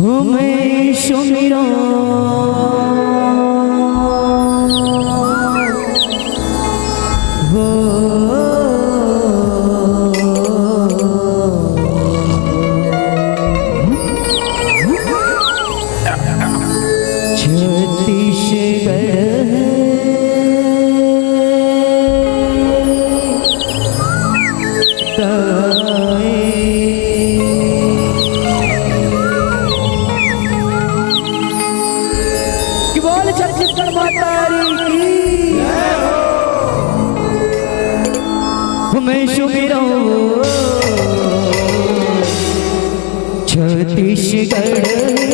मैं सुमिरो छत्तीसगढ़ मातारी की मैं सुमिरो छत्तीसगढ़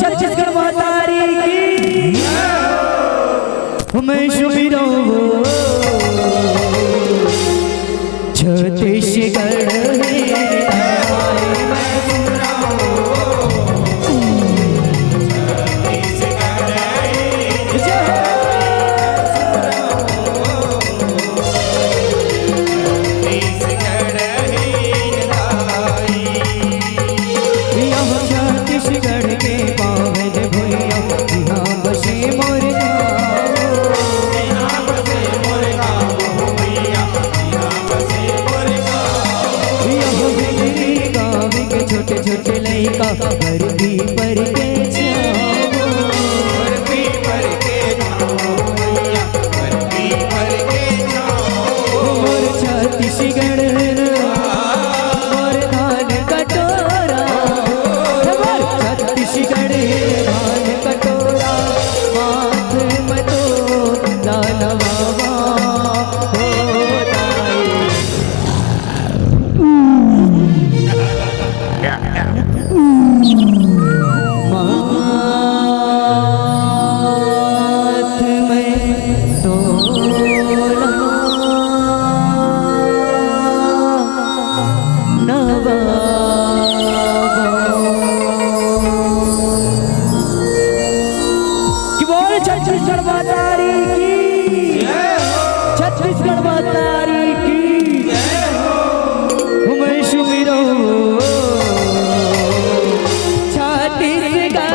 छत्तीसगढ़ मातारी की मैं सुमिरो छत्तीसगढ़ छत्तीसगढ़ मातारी की छत्तीसगढ़ मातारी की मैं सुमिरो छत्तीसगढ़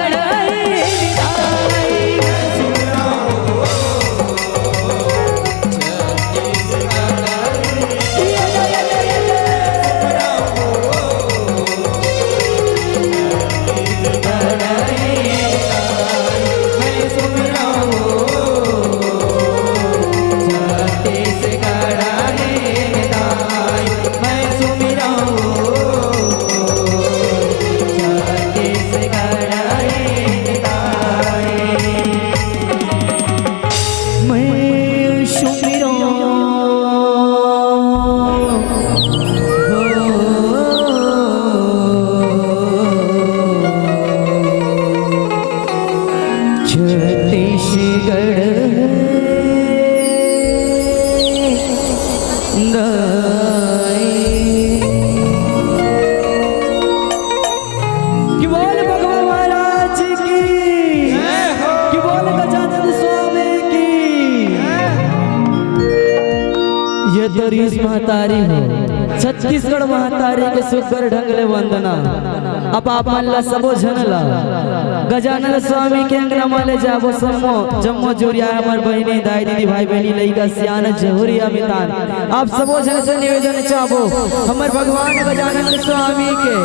महतारी हो छत्तीसगढ़ महतारी के सुगर ढंगले वंदना अब आप मान ला सबो झनला गजानन स्वामी के अंगना माले जाबो समो जम्मो जोरिया हमार बहनी दाई दीदी भाई बहनी लइका सियान जहुरिया मितान आप सबो जन से निवेदन चाहबो हमार भगवान गजानन स्वामी के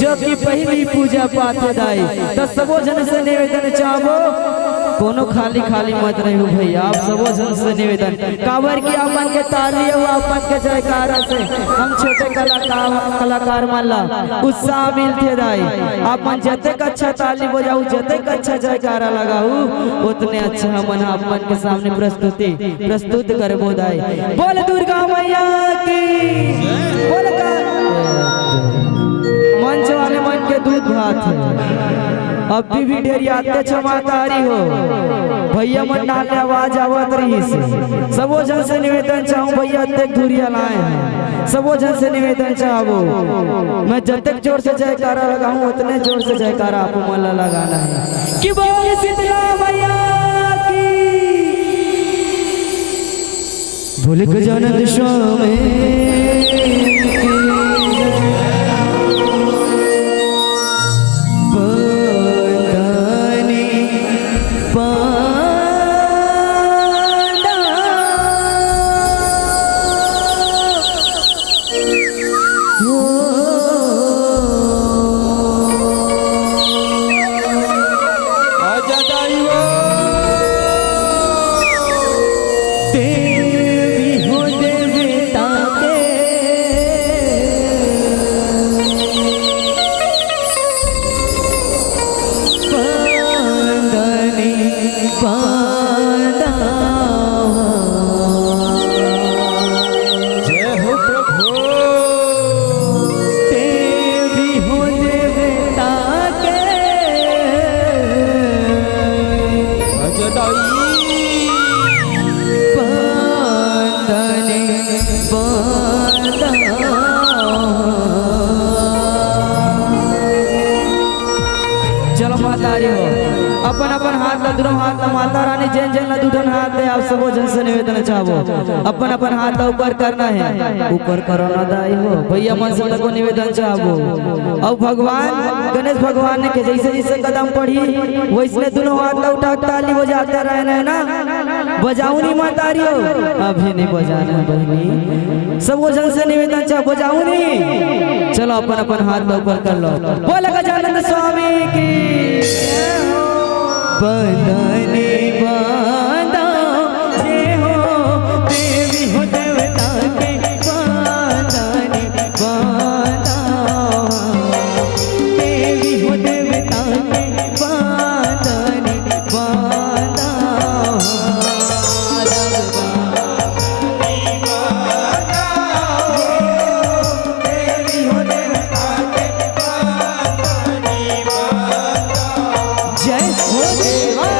जो की पहली पूजा पाठ दाई तो सबो जन से निवेदन चाहबो कोनो खाली खाली मत रहो भैया, आप सबो जन से निवेदन काबर की अपन के ताली और अपन के जयकारा से हम छोटे कलाकार माला उत्साह मिलते रही। अपन जते अच्छा ताली बजाऊ, जते अच्छा जयकारा लगाऊ, उतने अच्छा हम अपन के सामने प्रस्तुत कर बोदाई। बोल दुर्गा मैया की, बोल मंच वाले मन के दूध भात है। अब भी ढेरी आते क्षमातारी हो भैया, मन नाले आवाज आवत रही से सबो जन से निवेदन चाहूं भैया, तक धुरिया लाए हैं सबो जन से निवेदन चाहबो, मैं जतक जोर से जयकारा लगाऊं उतने जोर से जयकारा आपको मन लगाना है कि बोल शीतला मैया की, बोल गजानन स्वामी अपन अपन हाथ ला दोनों हाथ ला माता रानी जैन जैन ला दूठन हाथ दे। आप सबो जन से निवेदन चाहबो अपन अपन हाथ ला ऊपर करना है, ऊपर करो ना दाई हो भैया, मन से तको निवेदन चाहबो। और भगवान गणेश भगवान ने के जैसे जैसे कदम पड़ी वैसे दोनों हाथ ला उठा ताली बजाते रहना है ना, बजाऊ नहीं मातारी हो, अभी नहीं बजाना है बहनी, सबो जन से निवेदन चाह बजाऊ नहीं। चलो अपन अपन हाथ ला ऊपर कर लो, बोल गजानन स्वामी की, बंदने बांधा जे हो देवी हो देवता के, बंदने बांधा देवी हो देवता के, बंदने बांधा देवी हो देवता के, बंदने बांधा जय हो देवा।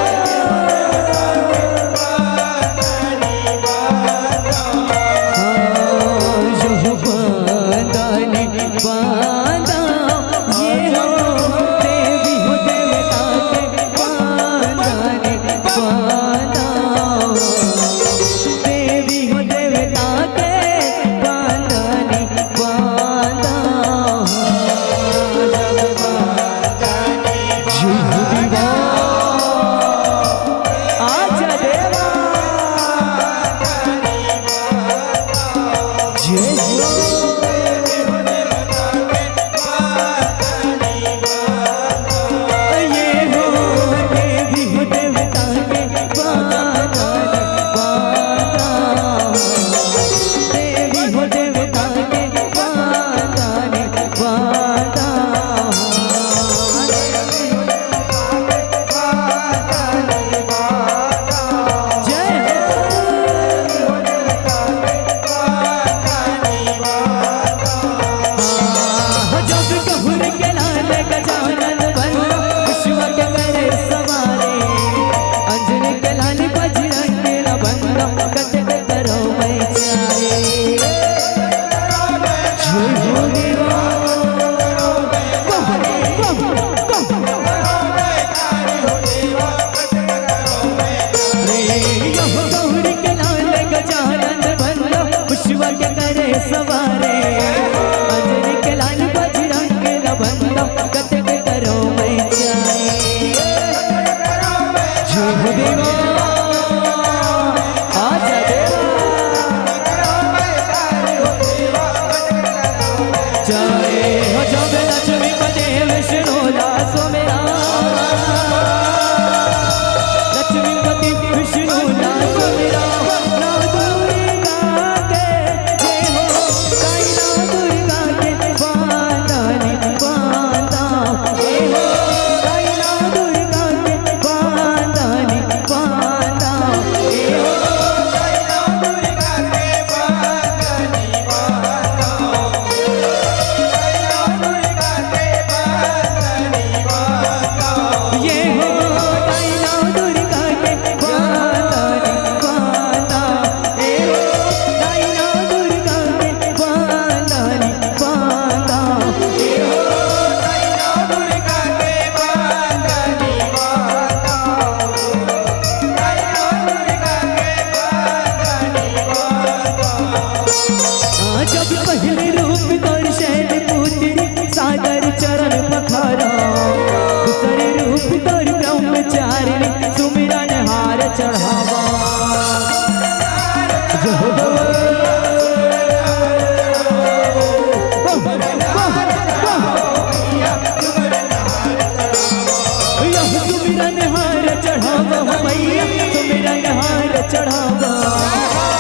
चढ़ावा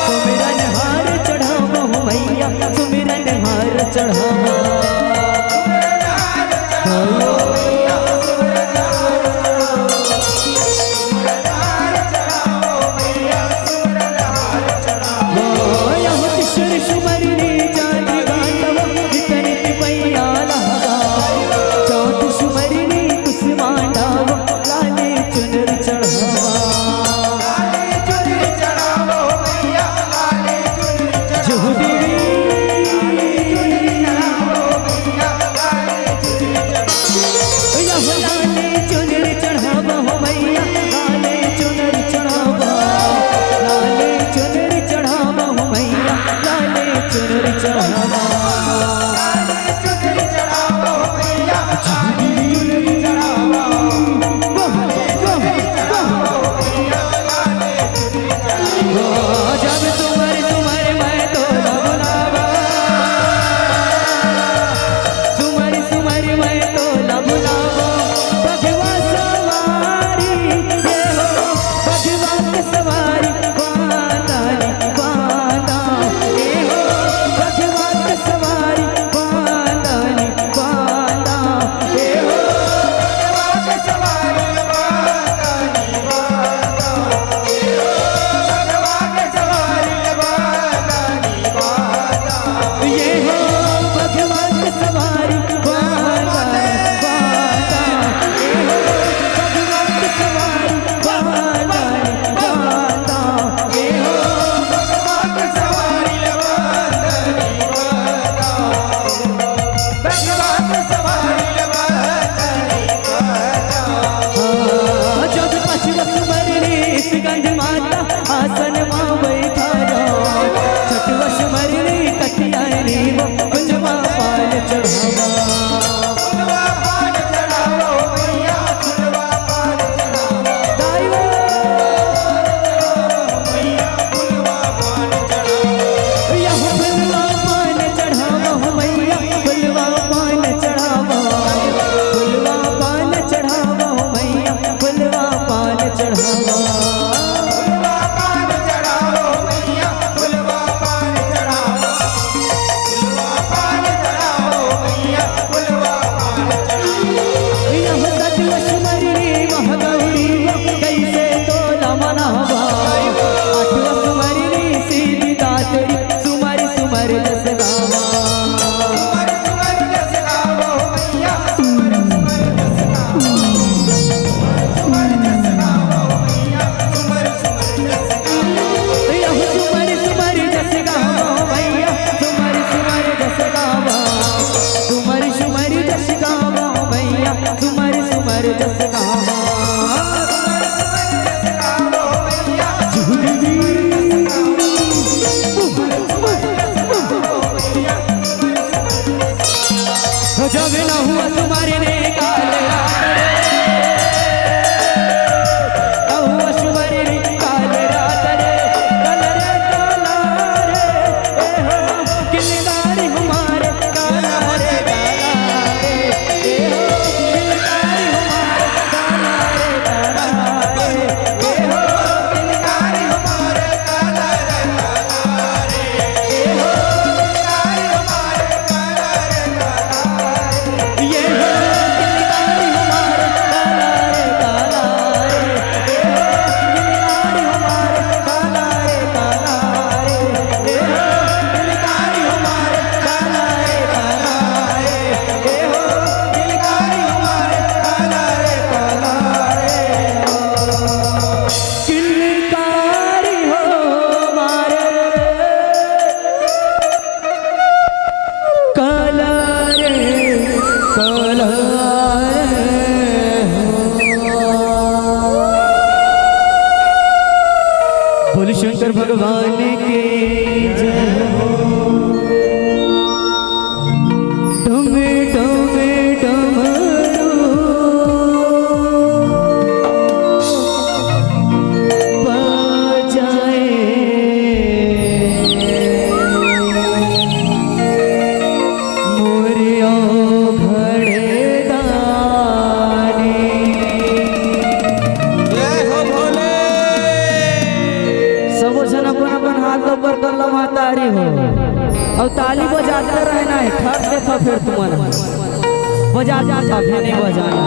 सुमिरन हार चढ़ावा हो मैया सुमिरन हार चढ़ावा जब न हुआ तुम्हारे ने काल रात रे हुआ तुम्हारे ने काल रात रे काला रे हो किलकारी हमारे काला रे ए हो किलकारी हमारे काला रे ए हो किलकारी हमारे काला रे ए हो किलकारी हमारे काला रे ये हो किलकारी हमारे काला रे काला रे ये हो किलकारी हमारे काला रे काला रे ये हो किलकारी हमारे काला रे काला रे ये हो किलकारी हमारे काला रे काला रे किलकारी हो हमारे काला रे काला बोल शंकर भगवान की जय हो। डोमे डोमे डमरू बजाए मोरिया भड़ेदानी जय हो भोले बारी हो और ताली बजाते रहना है, ठक दे तो फिर तुमन बजाता था फिर नहीं बजाना।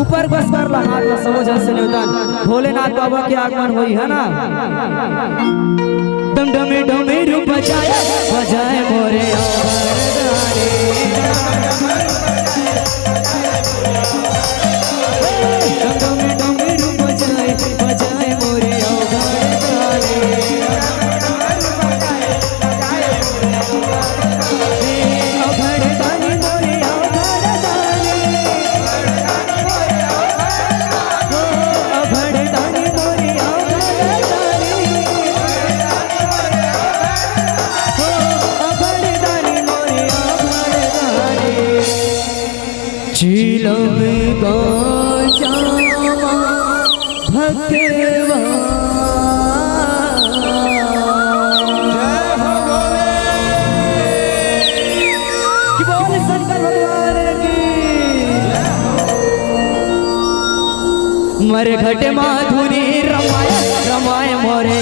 ऊपर बस कर ला हाथ ला समझ से निवेदन भोलेनाथ बाबा के आगमन हुई है ना। डम डमे डमे रूप बजाए बजाए मोरे चीलम गामा भगवा कि बोल शंकर भगवान की मर घट माधुरी रमाय रमाय मोरे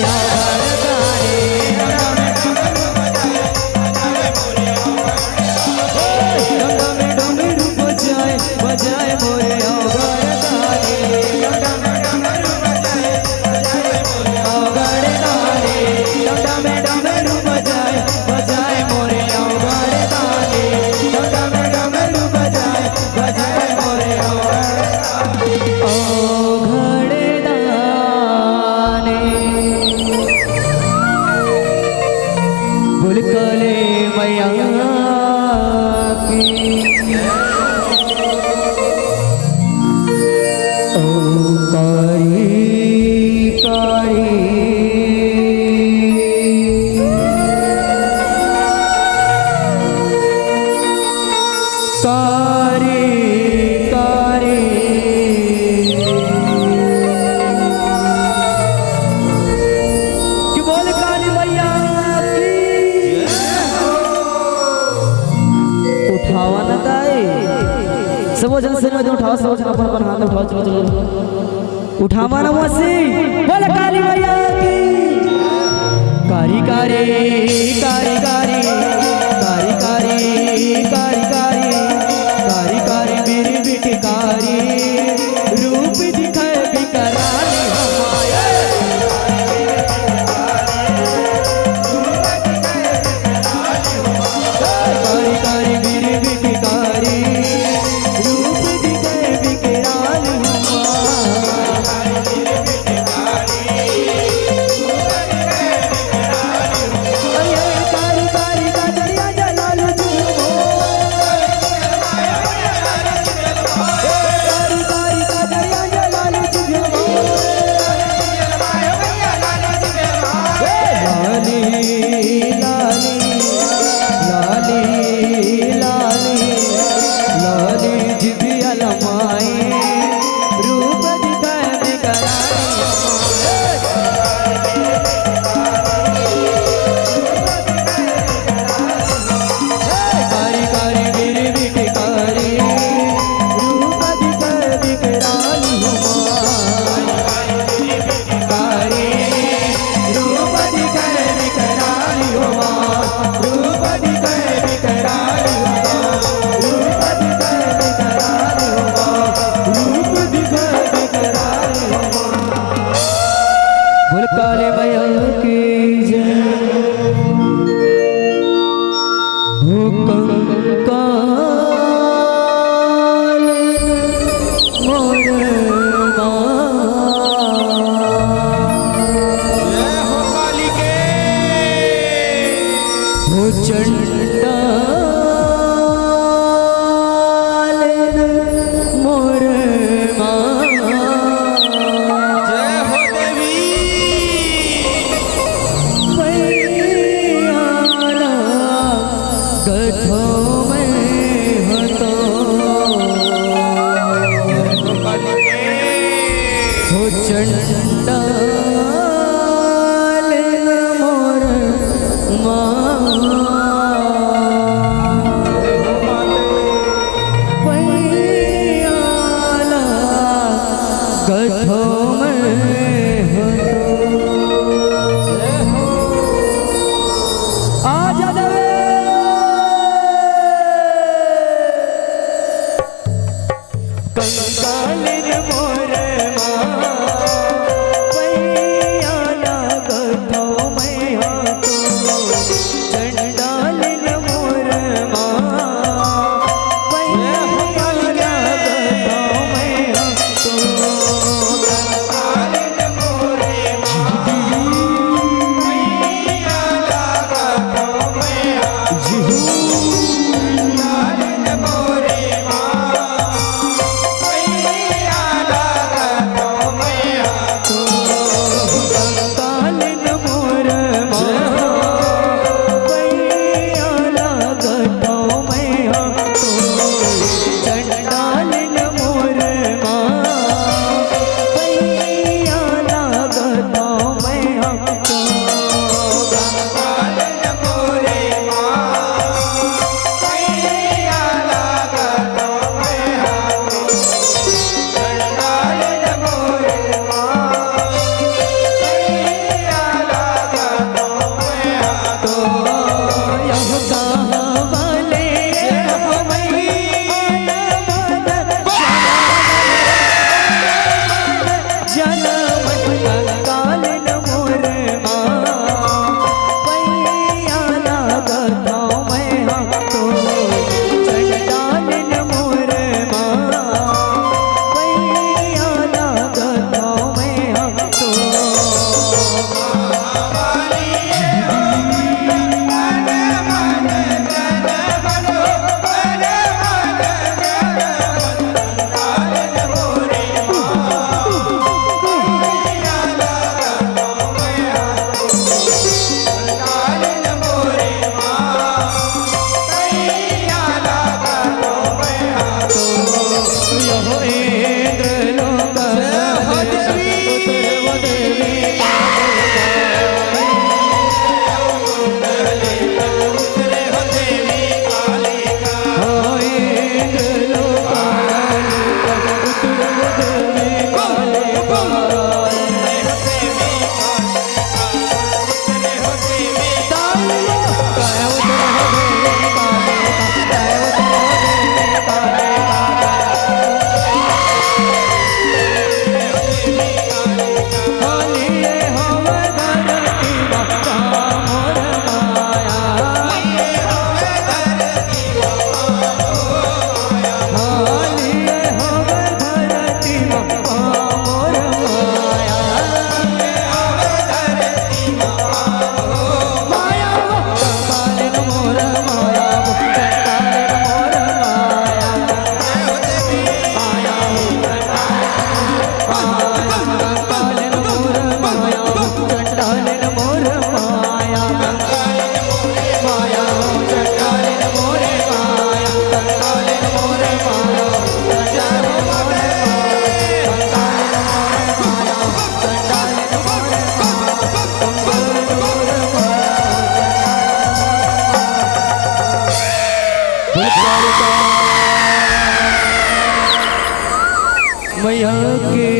सबो जन से में उठाओ, सबो जन अपन हाथ में उठाओ, चलो चलो उठावा ना मसी बोले काली मैया की कारी कारी कारी कारी कारी कारी कारी कारी कारी कारी मेरी बेटी कारी रूप दिखाए बिकराली हमारे कारी कारी मेरी बेटी कारी कंकालिन मोर पैया लागत मैं तो चंडालिन मोर पैया लागत मैं तो मैया के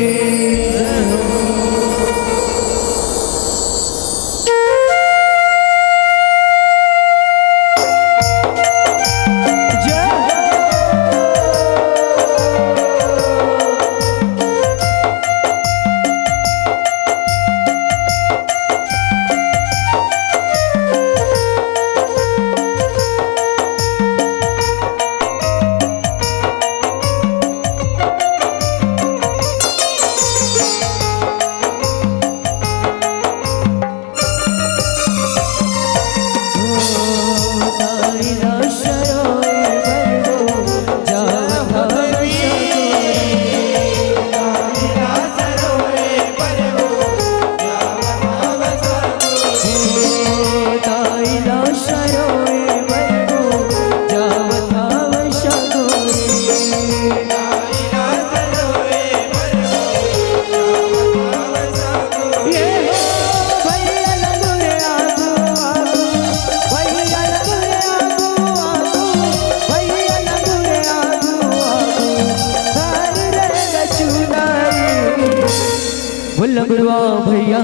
लगवा भैया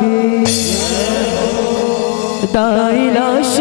के दाई लाश